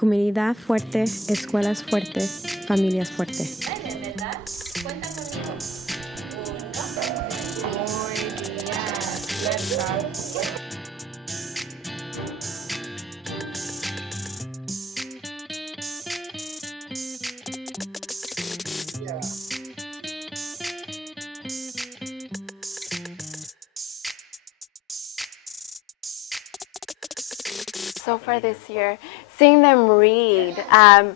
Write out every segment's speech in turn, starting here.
Comunidad fuerte, escuelas fuertes, familias fuertes. So far this year, seeing them read.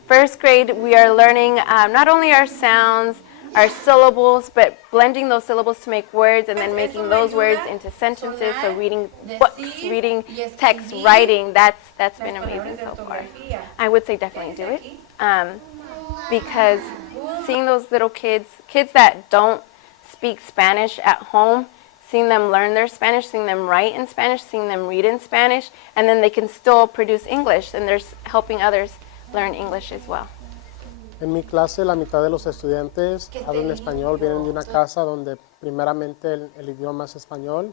First grade, we are learning not only our sounds, our syllables, but blending those syllables to make words and then making those words into sentences. So reading books, reading text, writing, that's been amazing so far. I would say definitely do it because seeing those little kids that don't speak Spanish at home, seeing them learn their Spanish, seeing them write in Spanish, seeing them read in Spanish, and then they can still produce English, and they're helping others learn English as well. En mi clase, la mitad de los estudiantes hablan español, vienen de una casa donde primeramente el idioma es español,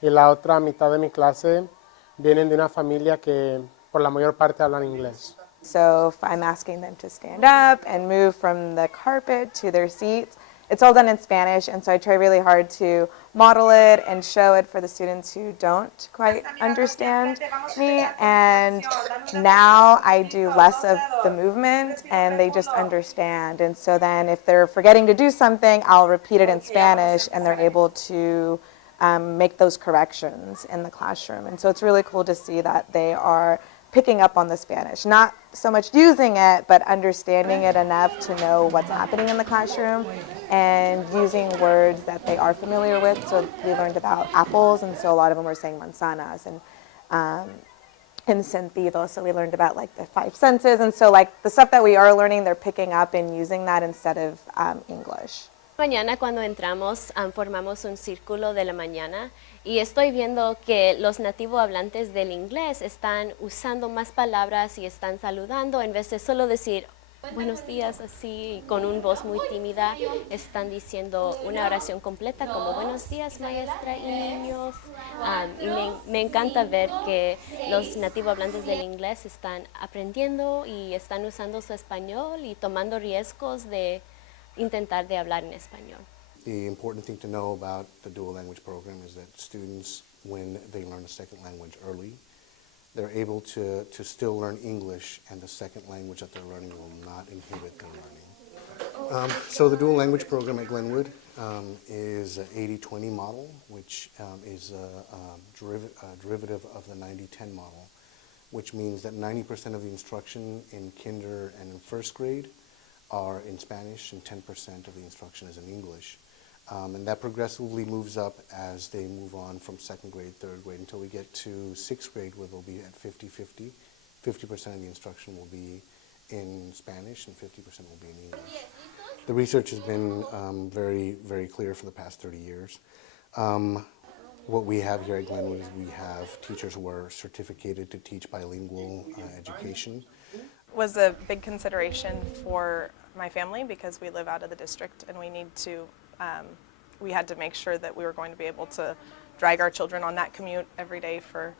y la otra mitad de mi clase vienen de una familia que por la mayor parte hablan inglés. So if I'm asking them to stand up and move from the carpet to their seats, it's all done in Spanish, and so I try really hard to model it and show it for the students who don't quite understand me. And now I do less of the movement, and they just understand. And so then if they're forgetting to do something, I'll repeat it in Spanish, and they're able to make those corrections in the classroom. And so it's really cool to see that they are picking up on the Spanish, not so much using it, but understanding it enough to know what's happening in the classroom and using words that they are familiar with. So we learned about apples, and so a lot of them were saying manzanas and sentido. So we learned about like the 5 senses, and so like the stuff that we are learning, they're picking up and using that instead of English. Mañana cuando entramos formamos un círculo de la mañana y estoy viendo que los nativos hablantes del inglés están usando más palabras y están saludando en vez de solo decir buenos días así con una voz muy tímida. Están diciendo una oración completa como buenos días maestra y niños. Y me encanta ver que los nativos hablantes del inglés están aprendiendo y están usando su español y tomando riesgos de intentar de hablar en español. The important thing to know about the Dual Language Program is that students, when they learn a second language early, they're able to still learn English, and the second language that they're learning will not inhibit their learning. So the Dual Language Program at Glenwood is an 80-20 model, which is a derivative of the 90-10 model, which means that 90% of the instruction in kinder and in first grade are in Spanish, and 10% of the instruction is in English. And that progressively moves up as they move on from second grade, third grade, until we get to sixth grade, where they'll be at 50-50. 50% of the instruction will be in Spanish, and 50% will be in English. The research has been very, very clear for the past 30 years. What we have here at Glenwood is we have teachers who are certificated to teach bilingual education. Was a big consideration for my family because we live out of the district, and we need to we had to make sure that we were going to be able to drag our children on that commute every day for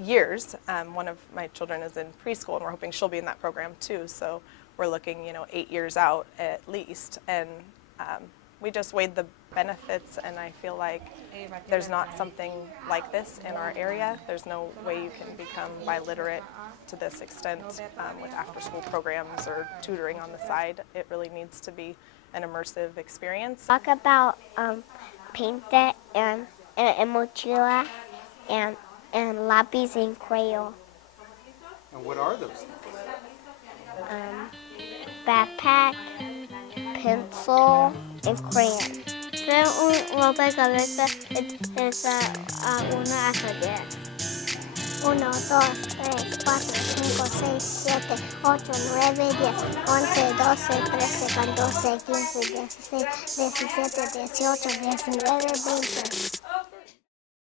years. One of my children is in preschool, and we're hoping she'll be in that program too, so we're looking 8 years out at least, and we just weighed the benefits, and I feel like there's not something like this in our area. There's no way you can become biliterate to this extent with after-school programs or tutoring on the side. It really needs to be an immersive experience. Talk about painter and mochila and lápiz and crayon. And what are those? Backpack, pencil, and crayon. Ser un rompecabezas es una ajedrez. 1, 2, 3, 4, 5, 6, 7, 8, 9, 10, 11, 12, 13, 14, 15, 16, 17, 18, 19, 20.